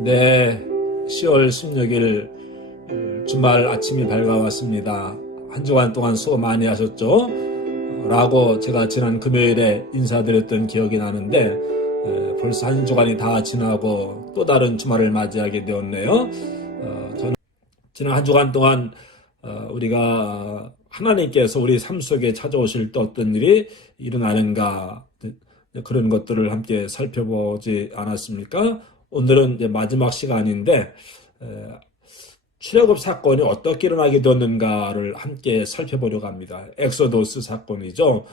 네, 10월 16일 주말 아침이 밝아왔습니다. 한 주간 동안 수고 많이 하셨죠? 라고 제가 지난 금요일에 인사드렸던 기억이 나는데 벌써 한 주간이 다 지나고 또 다른 주말을 맞이하게 되었네요. 저는 지난 한 주간 동안 우리가 하나님께서 우리 삶 속에 찾아오실 때 어떤 일이 일어나는가, 그런 것들을 함께 살펴보지 않았습니까? 오늘은 이제 마지막 시간인데 출애굽 사건이 어떻게 일어나게 되었는가를 함께 살펴보려고 합니다. 엑소도스 사건이죠.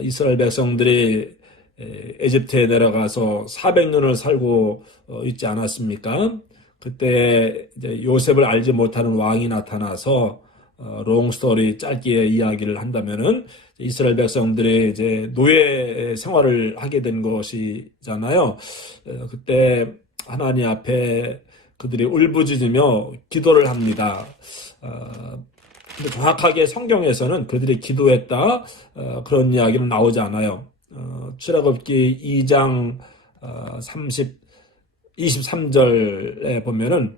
이스라엘 백성들이 에집트에 내려가서 400년을 살고 있지 않았습니까? 그때 이제 요셉을 알지 못하는 왕이 나타나서 롱스토리 짧게 이야기를 한다면은 이스라엘 백성들이 이제 노예 생활을 하게 된 것이잖아요. 그때 하나님 앞에 그들이 울부짖으며 기도를 합니다. 근데 정확하게 성경에서는 그들이 기도했다 그런 이야기는 나오지 않아요. 출애굽기 2장 23절에 보면은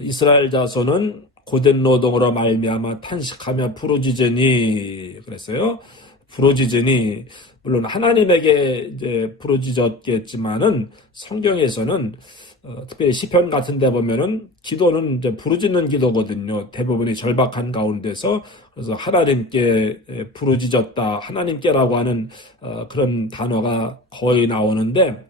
이스라엘 자손은 고된 노동으로 말미암아 탄식하며 부르짖으니 그랬어요. 부르짖으니 물론 하나님에게 이제 부르짖었겠지만은 성경에서는 특별히 시편 같은 데 보면은 기도는 이제 부르짖는 기도거든요. 대부분이 절박한 가운데서. 그래서 하나님께 부르짖었다. 하나님께라고 하는 그런 단어가 거의 나오는데,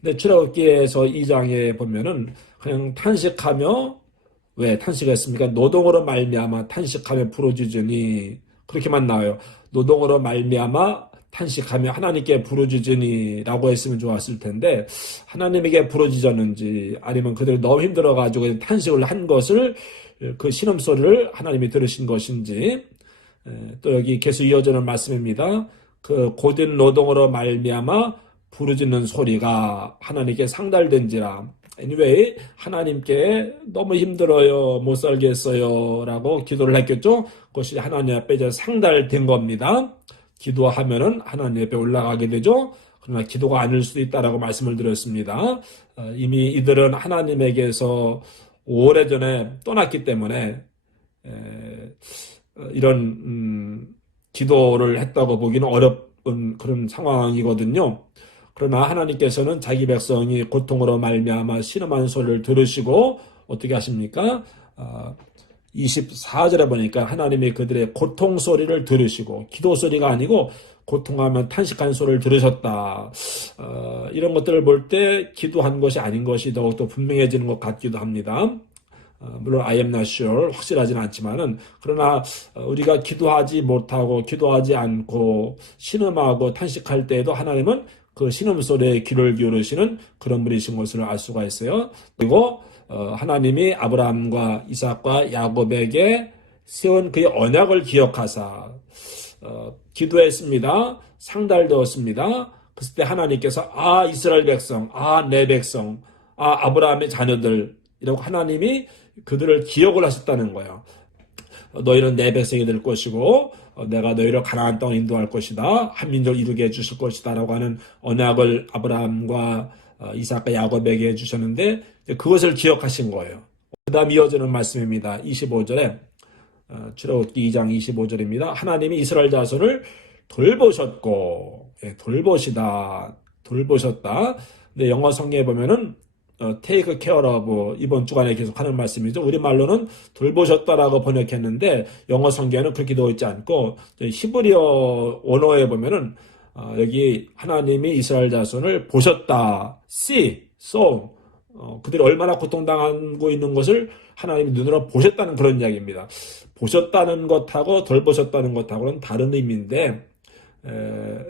근데 출애굽기에서 2장에 보면은 그냥 탄식하며, 왜 탄식했습니까? 노동으로 말미암아 탄식하며 부르짖으니, 그렇게만 나와요. 노동으로 말미암아 탄식하며 하나님께 부르짖으니라고 했으면 좋았을 텐데 하나님에게 부르짖었는지 아니면 그들이 너무 힘들어가지고 탄식을 한 것을 그 신음소리를 하나님이 들으신 것인지. 또 여기 계속 이어지는 말씀입니다. 그 고된 노동으로 말미암아 부르짖는 소리가 하나님께 상달된지라. anyway, 하나님께 너무 힘들어요, 못 살겠어요 라고 기도를 했겠죠. 그것이 하나님 앞에 이제 상달된 겁니다. 기도하면은 하나님 앞에 올라가게 되죠. 그러나 기도가 아닐 수도 있다라고 말씀을 드렸습니다. 이미 이들은 하나님에게서 오래전에 떠났기 때문에 이런 기도를 했다고 보기는 어려운 그런 상황이거든요. 그러나 하나님께서는 자기 백성이 고통으로 말미암아 신음하는 소리를 들으시고 어떻게 하십니까? 24절에 보니까 하나님이 그들의 고통 소리를 들으시고, 기도 소리가 아니고 고통하면 탄식하는 소리를 들으셨다. 이런 것들을 볼 때 기도한 것이 아닌 것이 더욱더 분명해지는 것 같기도 합니다. 물론 I am not sure, 확실하지는 않지만은, 그러나 우리가 기도하지 못하고 기도하지 않고 신음하고 탄식할 때에도 하나님은 그 신음소리에 귀를 기울이시는 그런 분이신 것을 알 수가 있어요. 그리고 하나님이 아브라함과 이삭과 야곱에게 세운 그의 언약을 기억하사 기도했습니다. 상달되었습니다. 그때 때 하나님께서 이스라엘 백성, 내 백성, 아브라함의 자녀들 이라고 하나님이 그들을 기억을 하셨다는 거예요. 너희는 내 백성이 될 것이고 내가 너희를 가나안 땅에 인도할 것이다. 한 민족을 이루게 해주실 것이다 라고 하는 언약을 아브라함과 이삭과 야곱에게 해주셨는데 그것을 기억하신 거예요. 그 다음 이어지는 말씀입니다. 25절에 출애굽기 2장 25절입니다. 하나님이 이스라엘 자손을 돌보셨고, 돌보셨다. 근데 영어 성경에 보면은 take care of, 이번 주간에 계속 하는 말씀이죠. 우리말로는 돌보셨다라고 번역했는데 영어 성경에는 그렇게 되어 있지 않고 히브리어 원어에 보면은 여기 하나님이 이스라엘 자손을 보셨다, saw, 그들이 얼마나 고통당하고 있는 것을 하나님이 눈으로 보셨다는 그런 이야기입니다. 보셨다는 것하고 돌보셨다는 것하고는 다른 의미인데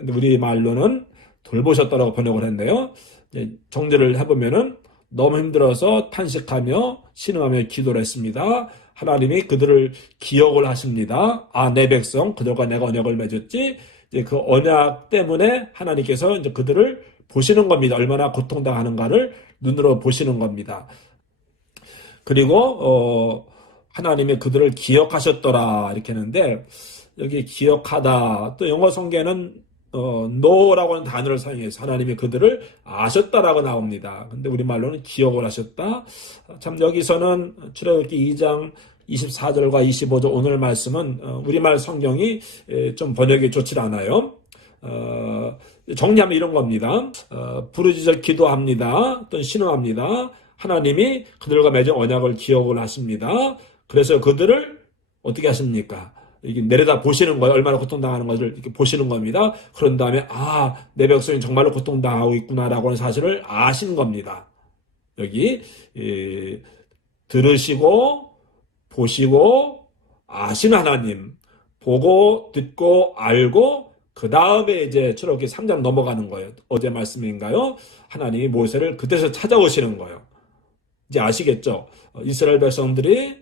우리말로는 돌보셨다라고 번역을 했네요. 정리를 해보면은 너무 힘들어서 탄식하며 신음하며 기도를 했습니다. 하나님이 그들을 기억을 하십니다. 내 백성, 그들과 내가 언약을 맺었지. 이제 그 언약 때문에 하나님께서 이제 그들을 보시는 겁니다. 얼마나 고통당하는가를 눈으로 보시는 겁니다. 그리고 하나님이 그들을 기억하셨더라 이렇게 했는데 여기 기억하다, 또 영어 성경에는 no라고 하는 단어를 사용해서 하나님이 그들을 아셨다라고 나옵니다. 근데 우리말로는 기억을 하셨다. 참 여기서는 출애굽기 2장 24절과 25절 오늘 말씀은 우리말 성경이 좀 번역이 좋지 않아요. 정리하면 이런 겁니다. 부르짖어 기도합니다. 또는 신음합니다. 하나님이 그들과 맺은 언약을 기억을 하십니다. 그래서 그들을 어떻게 하십니까? 이게 내려다 보시는 거예요. 얼마나 고통당하는 것을 이렇게 보시는 겁니다. 그런 다음에 내 백성이 정말로 고통당하고 있구나라고 하는 사실을 아시는 겁니다. 여기 들으시고 보시고 아시는 하나님, 보고 듣고 알고 그 다음에 이제 출애굽기 3장 넘어가는 거예요. 어제 말씀인가요? 하나님이 모세를 그때서 찾아오시는 거예요. 이제 아시겠죠? 이스라엘 백성들이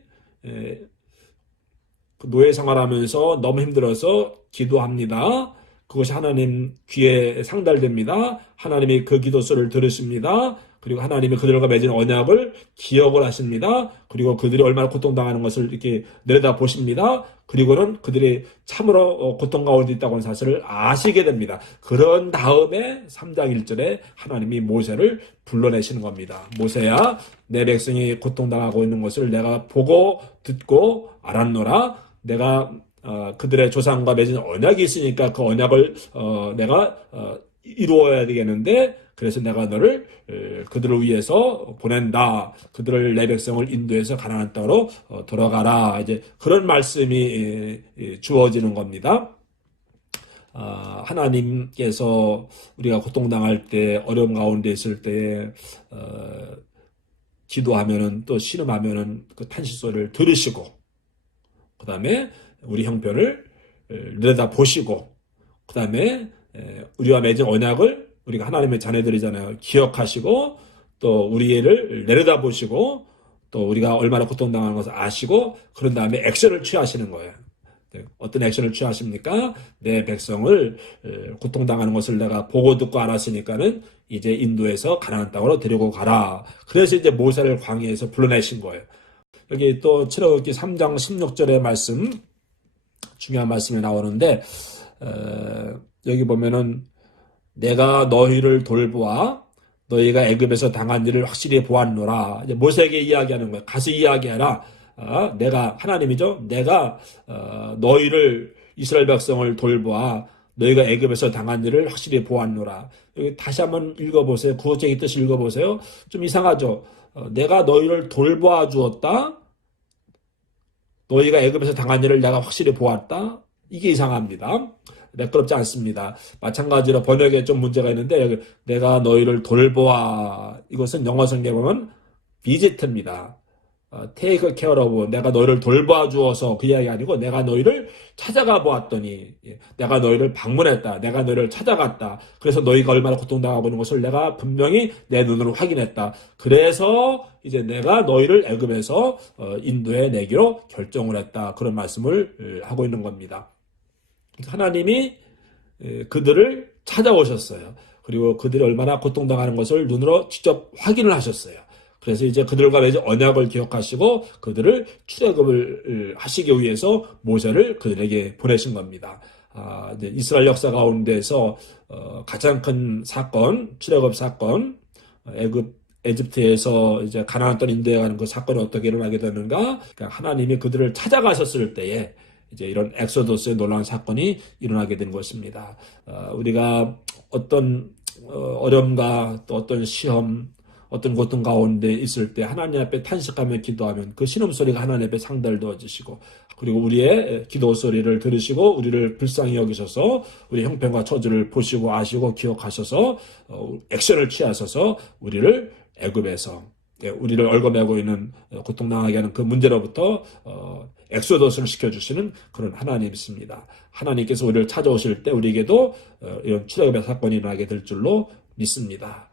노예 생활하면서 너무 힘들어서 기도합니다. 그것이 하나님 귀에 상달됩니다. 하나님이 그 기도 소리를 들으십니다. 그리고 하나님이 그들과 맺은 언약을 기억을 하십니다. 그리고 그들이 얼마나 고통당하는 것을 이렇게 내려다 보십니다. 그리고는 그들이 참으로 고통 가운데 있다고 하는 사실을 아시게 됩니다. 그런 다음에 3장 1절에 하나님이 모세를 불러내시는 겁니다. 모세야, 내 백성이 고통당하고 있는 것을 내가 보고 듣고 알았노라. 내가 그들의 조상과 맺은 언약이 있으니까 그 언약을 내가 이루어야 되겠는데, 그래서 내가 너를 그들을 위해서 보낸다. 그들을 내 백성을 인도해서 가나안 땅으로 들어가라. 이제 그런 말씀이 주어지는 겁니다. 하나님께서 우리가 고통당할 때, 어려움 가운데 있을 때 기도하면은 또 신음하면은 그 탄식 소리를 들으시고, 그 다음에 우리 형편을 내려다 보시고, 그 다음에 우리와 맺은 언약을 우리가 하나님의 자녀들이잖아요. 기억하시고, 또 우리를 내려다보시고, 또 우리가 얼마나 고통당하는 것을 아시고, 그런 다음에 액션을 취하시는 거예요. 어떤 액션을 취하십니까? 내 백성을 고통당하는 것을 내가 보고 듣고 알았으니까는 이제 인도에서 가나안 땅으로 데리고 가라. 그래서 이제 모세를 광야에서 불러내신 거예요. 여기 또 출애굽기 3장 16절의 말씀, 중요한 말씀이 나오는데, 여기 보면은 내가 너희를 돌보아 너희가 애굽에서 당한 일을 확실히 보았노라. 이제 모세에게 이야기하는 거예요. 가서 이야기하라. 내가 하나님이죠. 내가 너희를 이스라엘 백성을 돌보아 너희가 애굽에서 당한 일을 확실히 보았노라. 여기 다시 한번 읽어보세요. 구어체의 뜻을 읽어보세요. 좀 이상하죠. 내가 너희를 돌보아 주었다. 너희가 애굽에서 당한 일을 내가 확실히 보았다. 이게 이상합니다. 매끄럽지 않습니다. 마찬가지로 번역에 좀 문제가 있는데, 여기 내가 너희를 돌보아, 이것은 영어 성경에 보면 visit입니다. take care of, 내가 너희를 돌보아 주어서 그 이야기 아니고 내가 너희를 찾아가 보았더니, 내가 너희를 방문했다. 내가 너희를 찾아갔다. 그래서 너희가 얼마나 고통당하고 있는 것을 내가 분명히 내 눈으로 확인했다. 그래서 이제 내가 너희를 애굽에서 인도에 내기로 결정을 했다. 그런 말씀을 하고 있는 겁니다. 하나님이 그들을 찾아오셨어요. 그리고 그들이 얼마나 고통당하는 것을 눈으로 직접 확인을 하셨어요. 그래서 이제 그들과 맺은 언약을 기억하시고 그들을 출애굽을 하시기 위해서 모세를 그들에게 보내신 겁니다. 이제 이스라엘 역사 가운데서 가장 큰 사건, 출애굽 사건, 에집트에서 이제 가나안 땅 인도에 가는 그 사건이 어떻게 일어나게 되는가? 그러니까 하나님이 그들을 찾아가셨을 때에 이제 이런 엑소더스의 놀라운 사건이 일어나게 된 것입니다. 우리가 어떤 어려움과 또 어떤 시험, 어떤 고통 가운데 있을 때 하나님 앞에 탄식하며 기도하면 그 신음소리가 하나님 앞에 상달되어지시고, 그리고 우리의 기도 소리를 들으시고 우리를 불쌍히 여기셔서 우리 형편과 처지를 보시고 아시고 기억하셔서 액션을 취하셔서 우리를 애굽에서 우리를 얽어매고 있는 고통당하게 하는 그 문제로부터 엑소더스를 시켜주시는 그런 하나님이십니다. 하나님께서 우리를 찾아오실 때 우리에게도 이런 출애굽의 사건이 일어나게 될 줄로 믿습니다.